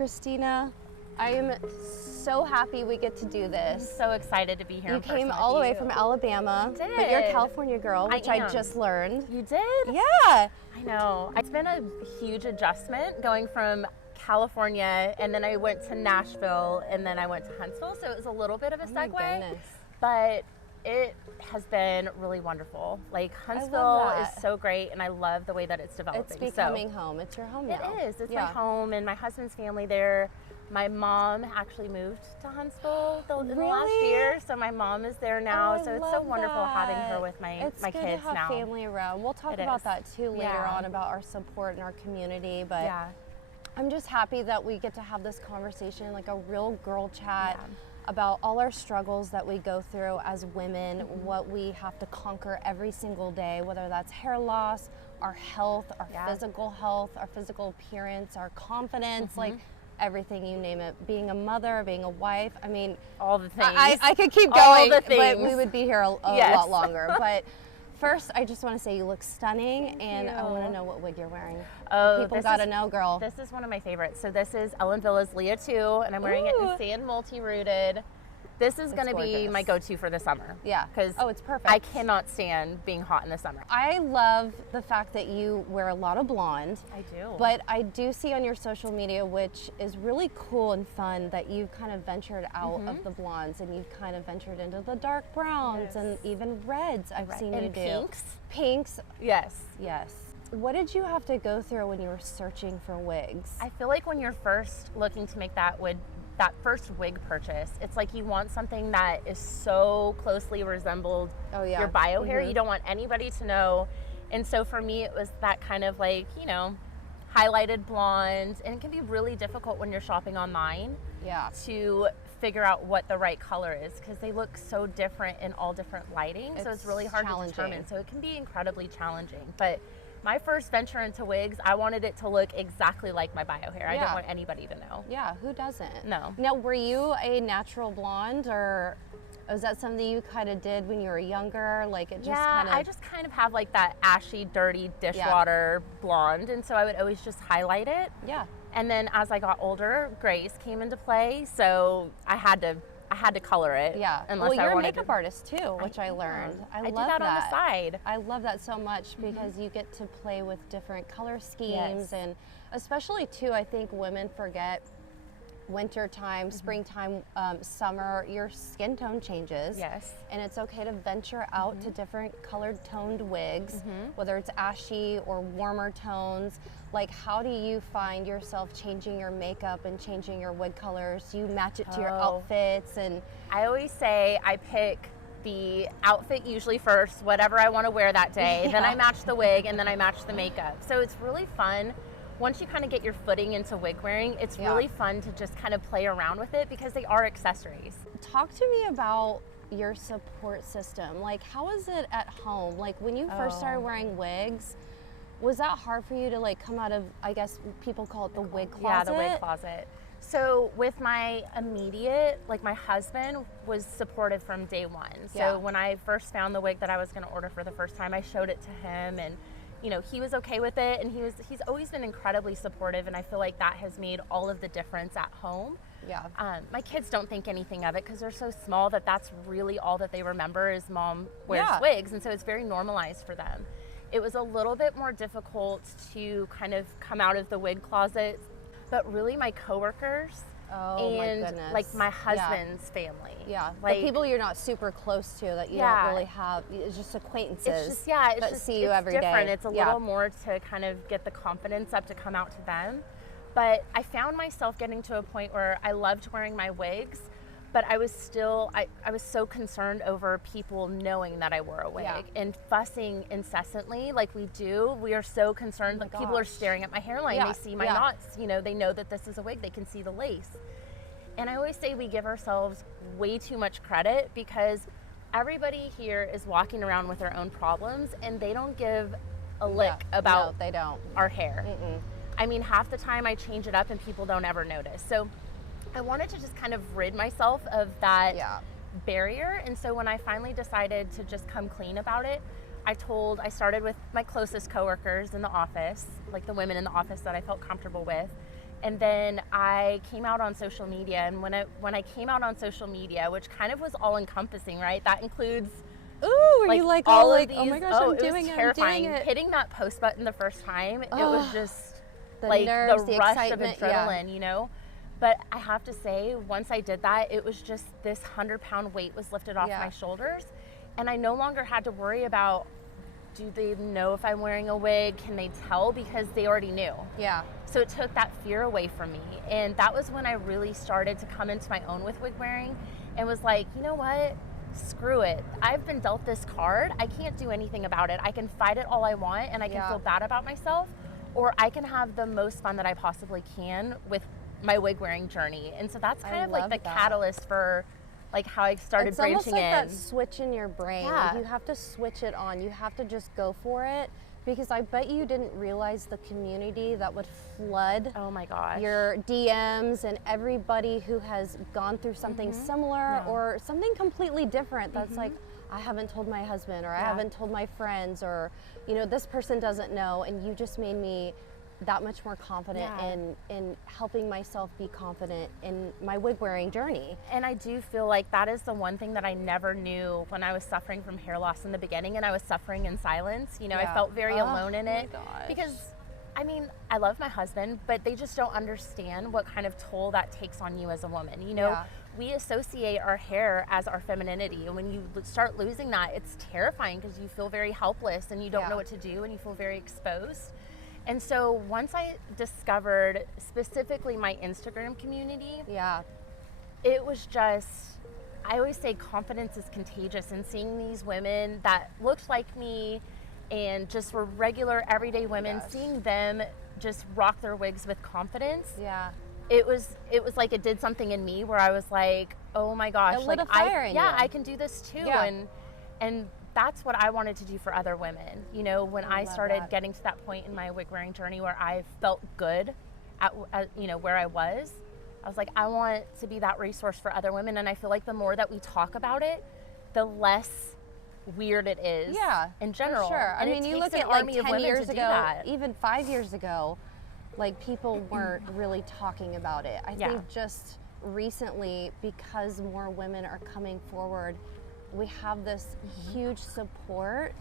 Kristyna. I am so happy we get to do this. I'm so excited to be here. You came all the way from Alabama, but you're a California girl, which I just learned. You did? Yeah. I know. It's been a huge adjustment going from California, and then I went to Nashville, and then I went to Huntsville, so it was a little bit of a segue. My goodness. But it has been really wonderful. Like, Huntsville is so great, and I love the way that it's developing. It's becoming home. It's your home now. It is. It's my home, and my husband's family there. My mom actually moved to Huntsville in the last year, so my mom is there now. So it's so wonderful having her with my kids now. It's good to have family around. We'll talk about that too later on, about our support and our community. But I'm just happy that we get to have this conversation, like a real girl chat about all our struggles that we go through as women, what we have to conquer every single day, whether that's hair loss, our health, our physical health, our physical appearance, our confidence, like everything, you name it. Being a mother, being a wife, I mean, all the things. I could keep going, all the things. But we would be here a lot longer. But first, I just want to say you look stunning, and I want to know what wig you're wearing. Oh, people got to know, girl. This is one of my favorites. So this is Ellen Villa's Lia II, and I'm wearing it in sand multi-rooted. This is going to be my go-to for the summer. Yeah. Because it's perfect. I cannot stand being hot in the summer. I love the fact that you wear a lot of blonde. I do. But I do see on your social media, which is really cool and fun, that you've kind of ventured out of the blondes, and you've kind of ventured into the dark browns and even reds. I've seen you do. Pinks. Pinks. Yes. Yes. What did you have to go through when you were searching for wigs? I feel like when you're first looking to make that first wig purchase, it's like you want something that is so closely resembled your bio hair. You don't want anybody to know. And so for me, it was that kind of like, you know, highlighted blonde. And it can be really difficult when you're shopping online to figure out what the right color is, because they look so different in all different lighting. So it's really hard to determine. So it can be incredibly challenging. But my first venture into wigs, I wanted it to look exactly like my bio hair. I didn't want anybody to know. Yeah, who doesn't? No. Now, were you a natural blonde, or was that something you kind of did when you were younger? Like, it just kind of... I just kind of have like that ashy, dirty dishwater blonde, and so I would always just highlight it. Yeah. And then as I got older, grays came into play, so I had to color it. Yeah. Well, you're a makeup artist too, which I learned. I love do that on the side. I love that so much because you get to play with different color schemes, and especially too, I think women forget winter time, springtime, summer, your skin tone changes. Yes. And it's okay to venture out to different colored toned wigs, whether it's ashy or warmer tones. Like, how do you find yourself changing your makeup and changing your wig colors? Do you match it to your outfits? And I always say I pick the outfit usually first, whatever I want to wear that day. Then I match the wig, and then I match the makeup. So it's really fun. Once you kind of get your footing into wig wearing, it's really fun to just kind of play around with it, because they are accessories. Talk to me about your support system. Like, how is it at home? Like, when you first started wearing wigs, was that hard for you to like come out of, I guess people call it the wig closet? Yeah, the wig closet. So with my immediate, like my husband was supportive from day one. So when I first found the wig that I was going to order for the first time, I showed it to him, and you know, he was okay with it, and he's always been incredibly supportive, and I feel like that has made all of the difference at home. Yeah. My kids don't think anything of it because they're so small that that's really all that they remember is mom wears wigs, and so it's very normalized for them. It was a little bit more difficult to kind of come out of the wig closet, but really my coworkers and like my husband's family. Yeah, like the people you're not super close to, that you don't really have, it's just acquaintances. It's just, that see you every day. It's a little more to kind of get the confidence up to come out to them. But I found myself getting to a point where I loved wearing my wigs, but I was still, I was so concerned over people knowing that I wore a wig and fussing incessantly like we do. We are so concerned that people are staring at my hairline. They see my knots, you know, they know that this is a wig, they can see the lace. And I always say we give ourselves way too much credit, because everybody here is walking around with their own problems, and they don't give a lick about our hair. I mean, half the time I change it up and people don't ever notice. So I wanted to just kind of rid myself of that barrier. And so when I finally decided to just come clean about it, I started with my closest coworkers in the office, like the women in the office that I felt comfortable with. And then I came out on social media, and when I came out on social media, which kind of was all encompassing, right? That includes ooh, were you like all like, these, oh my gosh, I'm doing it, terrifying. I'm doing it. Hitting that post button the first time, it was just The like nerves, the the rush excitement, of adrenaline, you know? But I have to say, once I did that, it was just this 100-pound weight was lifted off my shoulders. And I no longer had to worry about, do they know if I'm wearing a wig? Can they tell? Because they already knew. Yeah. So it took that fear away from me. And that was when I really started to come into my own with wig wearing and was like, you know what? Screw it. I've been dealt this card. I can't do anything about it. I can fight it all I want and I can feel bad about myself, or I can have the most fun that I possibly can with my wig wearing journey. And so that's kind of like the catalyst for like how I started branching in. It's almost like that switch in your brain. Like you have to switch it on. You have to just go for it, because I bet you didn't realize the community that would flood oh my gosh, your DMs and everybody who has gone through something similar or something completely different that's like, I haven't told my husband, or I haven't told my friends, or you know, this person doesn't know. And you just made me that much more confident in helping myself be confident in my wig wearing journey. And I do feel like that is the one thing that I never knew when I was suffering from hair loss in the beginning, and I was suffering in silence. You know, I felt very alone in it because I mean, I love my husband, but they just don't understand what kind of toll that takes on you as a woman. You know, we associate our hair as our femininity, and when you start losing that, it's terrifying because you feel very helpless and you don't know what to do, and you feel very exposed. And so once I discovered specifically my Instagram community, it was just, I always say confidence is contagious, and seeing these women that looked like me and just were regular everyday women, seeing them just rock their wigs with confidence. It was like it did something in me where I was like, oh my gosh, like I can do this too. And that's what I wanted to do for other women. You know, when I started getting to that point in my wig wearing journey where I felt good at you know, where I was like, I want to be that resource for other women. And I feel like the more that we talk about it, the less weird it is in general. For sure. And I mean, you look at like 10 years ago, even 5 years ago, like people weren't really talking about it. I think just recently, because more women are coming forward, we have this huge support,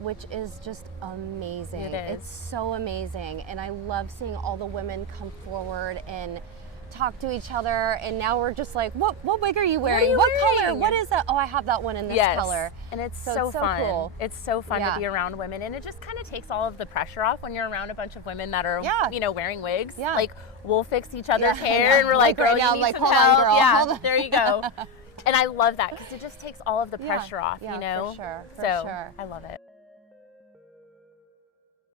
which is just amazing. It's so amazing. And I love seeing all the women come forward and talk to each other. And now we're just like, what wig are you wearing? What color? What is that? Oh, I have that one in this color. And it's so fun. Cool. It's so fun to be around women. And it just kind of takes all of the pressure off when you're around a bunch of women that are, you know, wearing wigs. Like, we'll fix each other's hair, and we're like, girl, you need some help. Girl. There you go. And I love that because it just takes all of the pressure off, you know? For sure. So I love it.